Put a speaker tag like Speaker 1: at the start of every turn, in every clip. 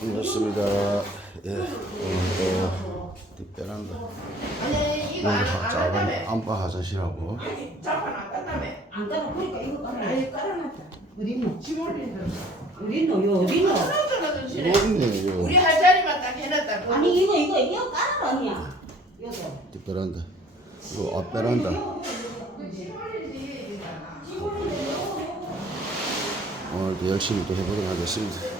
Speaker 1: 반갑습니다. 예, 오늘도 뒷배란다.
Speaker 2: 아니 이거
Speaker 1: 오늘 작은 안방 화장실하고
Speaker 2: 자판 안 깠다며
Speaker 3: 안 깔아 그러니까 이거 깔아
Speaker 2: 아니 깔아놨다
Speaker 3: 어디 있노?
Speaker 2: 짐 올린다
Speaker 3: 어디 있노? 요 어디 있노?
Speaker 2: 떨어져가지고 지네
Speaker 1: 있네
Speaker 2: 우리 요할 자리만 딱 해놨다
Speaker 3: 아니 이거 이거 이거 깔아 아니야 이거
Speaker 1: 앞배란다.
Speaker 2: 짐 올리지
Speaker 1: 오늘도 열심히 또 해보도록 하겠습니다.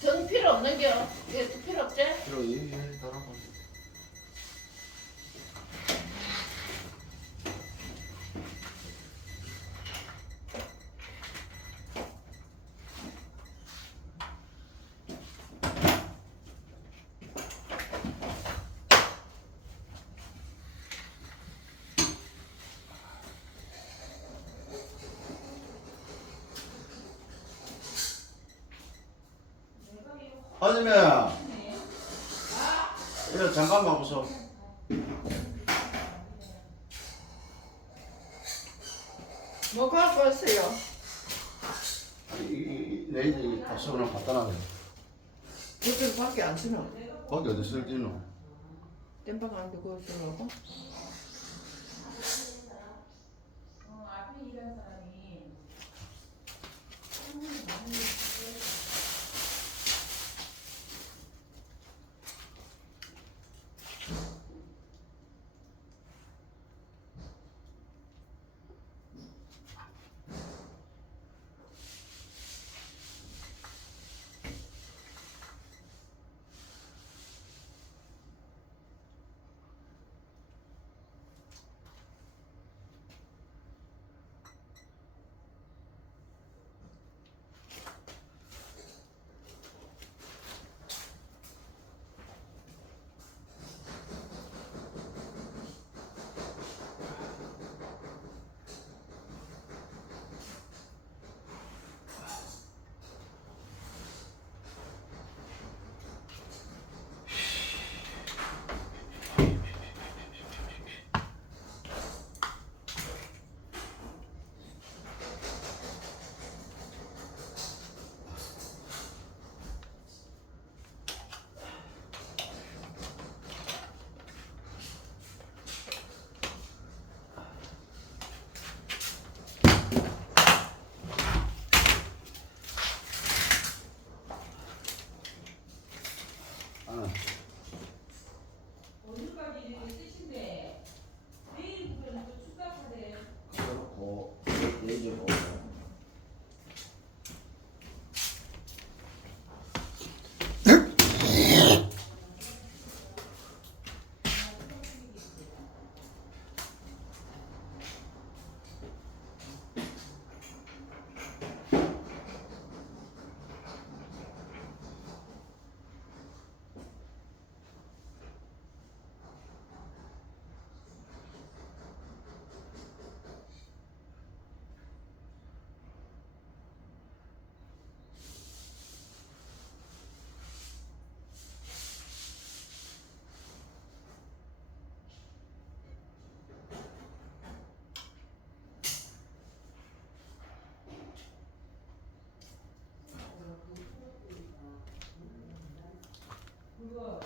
Speaker 2: 등 필요 없는겨 이게 등 필요 없지?
Speaker 1: 그럼 이달 하지매야 이리 잠깐만 보소
Speaker 2: 뭐가 벌써요?
Speaker 1: 내일 다시 오늘 갖다 놔야
Speaker 2: 어떻게 밖에 안 쓰면.
Speaker 1: 거기 어디 쓸지노? 뭐.
Speaker 2: 땜빵 안 되고 쓰려고?
Speaker 1: 어, 앞에 일한 사람이 우와.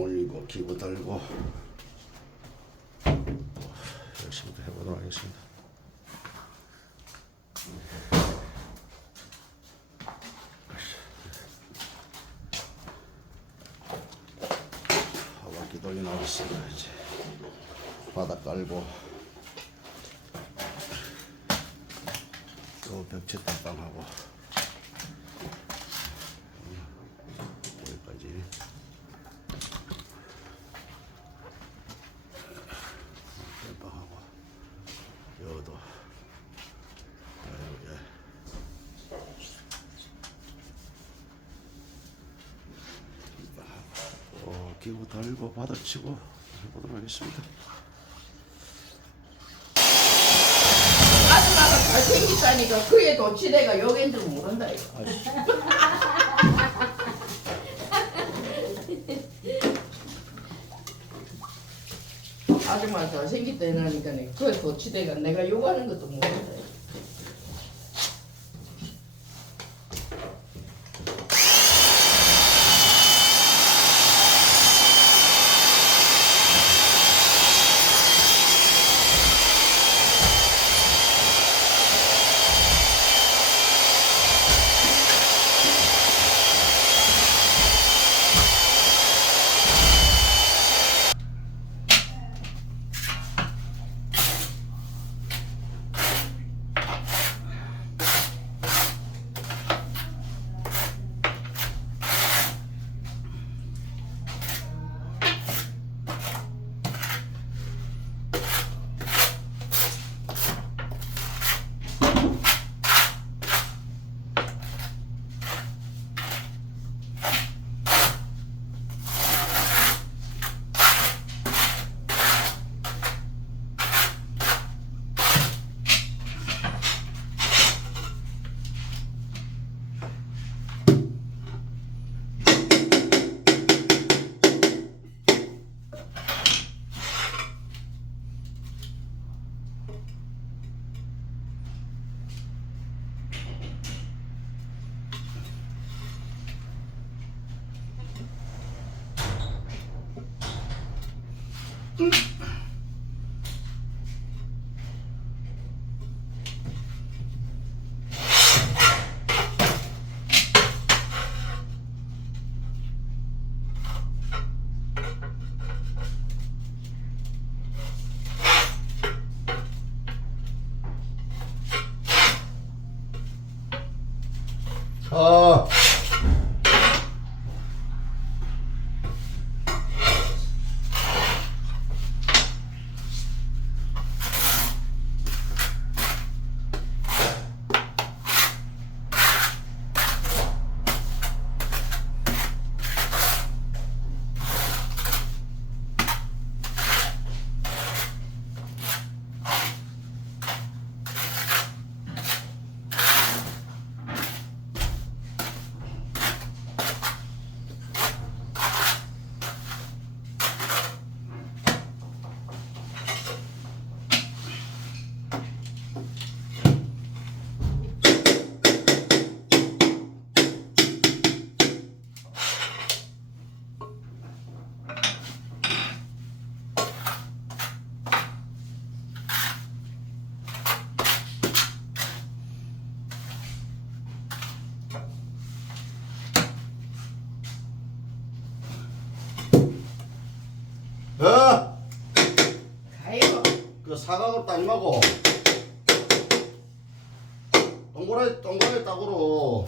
Speaker 1: 올리고 기부 들고. 열심히 또 해보도록 하겠습니다. 바퀴 돌려 나오겠습니다 이제. 바닥 깔고. 또 벽체 땀빵하고 여기까지 땀빵하고 여도 아이고 예. 달고 받아치고 해보도록 하겠습니다.
Speaker 2: 아줌마가 잘생겼다니까 그의 도치대가 여긴 줄 모른다 이거. 아줌마 잘생겼다 이러니까 그의 도치대가 내가 욕하는 것도 모른다
Speaker 1: 아. 어?
Speaker 2: 아이고
Speaker 1: 그 사각으로 따님하고 동그라미 동그라미 딱으로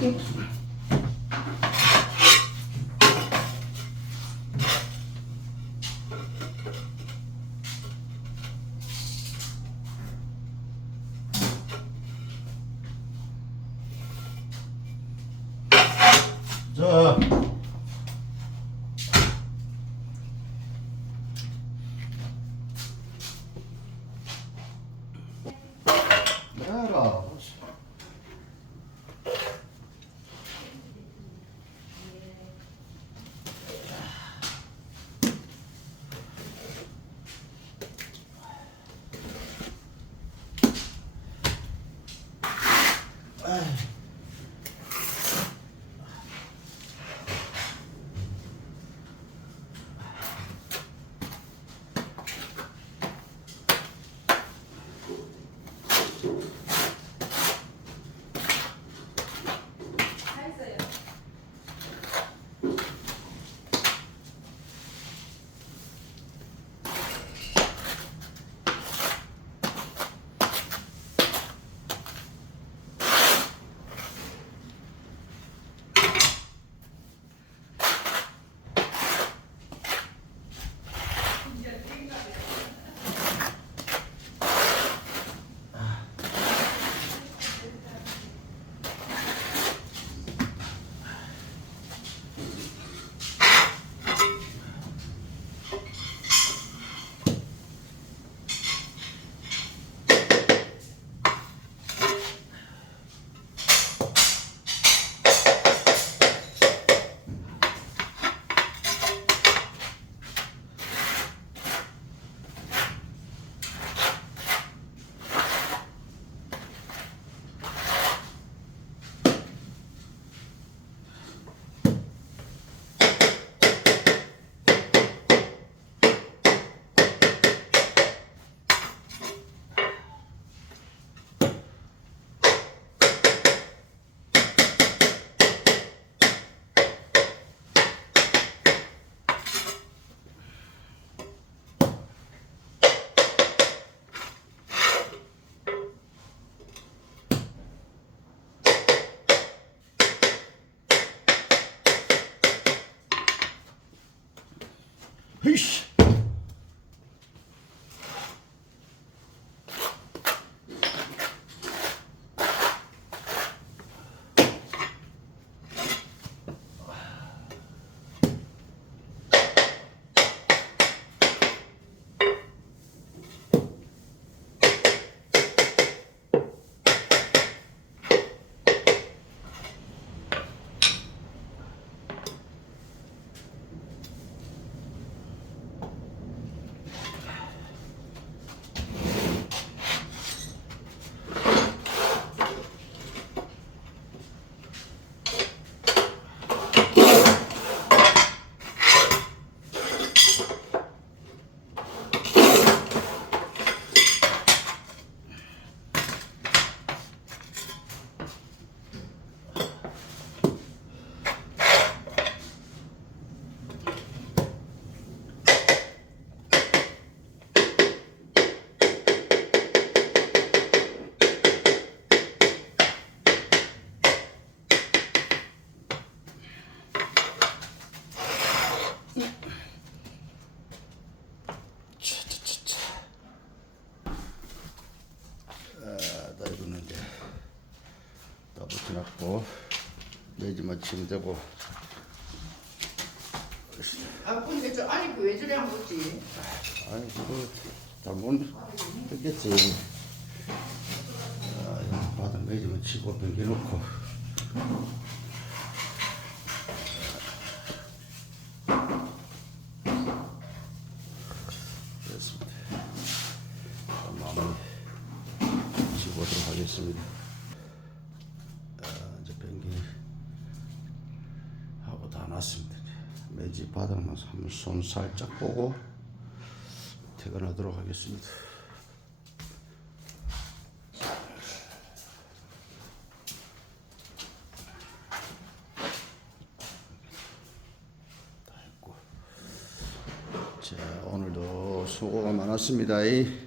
Speaker 1: 자. Peace. 치면 되고
Speaker 2: 아 근데 저 아니 왜 저래 한 거지?
Speaker 1: 아니 그거 잘못 했겠지. 아, 바닥 매지만 치고 변기놓고. 됐습니다. 자, 마무리 치고도록 하겠습니다 아, 이제 변기 하고 다 놨습니다 바닥만 한번 손 살짝 보고 퇴근하도록 하겠습니다. 자, 오늘도 수고가 많았습니다. 이.